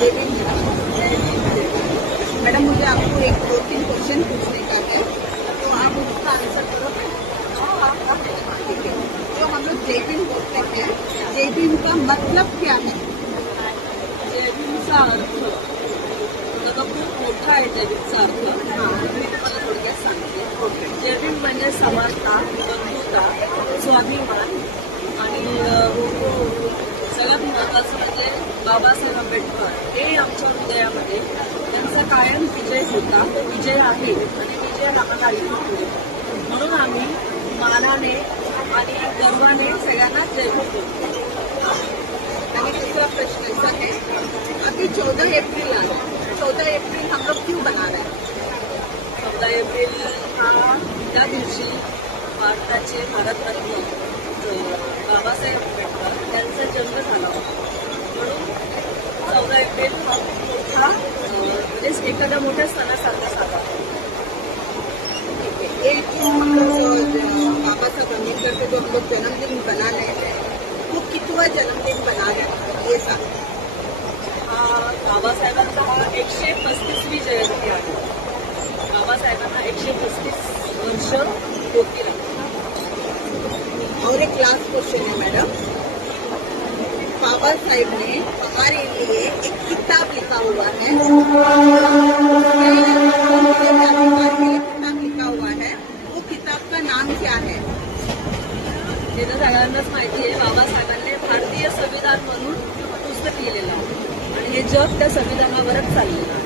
देवी मैडम, मुझे आपको एक 2-3 क्वेश्चन पूछने का है, तो आप उसका आंसर करो। ठीक है। जो हम लोग जय भीम बोलते हैं, जय भीम का मतलब क्या है? जय भीमचा अर्थ खूप मोठा आहे. जय भीमचा अर्थ मी तुम्हाला थोडक्यात सांगते. जय भीम म्हणजे समानता, बंधुता, स्वाभिमान आणि सगळ्यात महत्त्वाचं म्हणजे बाबासाहेब आंबेडकर हे आमच्या हृदयामध्ये त्यांचा कायम विजय होता, विजय आहे आणि विजय आम्हाला इथून पुढे. म्हणून आम्ही मानाने आणि गर्वाने सगळ्यांना जय भीम बोलतो. आणि दूसरा प्रश्न ऐसा है, अभी 14 अप्रैल आ रहा है, 14 अप्रैल हम लोग क्यों बना रहे हैं? 14 एप्रिल हा त्या दिवशी भारताचे भारतरत्न बाबासाहेब आंबेडकर यांचा जन्म झाला होता. म्हणून 14 एप्रिल हा मोठा म्हणजे एखाद्या मोठ्या सणासारखा साजरा होतो. एक जो हम लोग बाबा साहब अम्बेडकर के जो हम लोग जन्मदिन बना रहे हैं, वो कितवा जन्मदिन बना रहे हैं ये सांग. बाबासाहेबांचा हा 135वी जयंती आहे. बाबासाहेबांना 135 वर्ष होतील. और एक लास्ट क्वेश्चन है मैडम, बाबा साहेब ने हमारे लिए एक किताब लिखा हुआ है, किताब लिखा हुआ है, वो किताब का नाम क्या है? हे तर सगळ्यांनाच माहिती आहे. बाबासाहेबांनी भारतीय संविधान म्हणून पुस्तक लिहिलेलं आहे आणि हे जग त्या संविधानावरच चाललेलं आहे.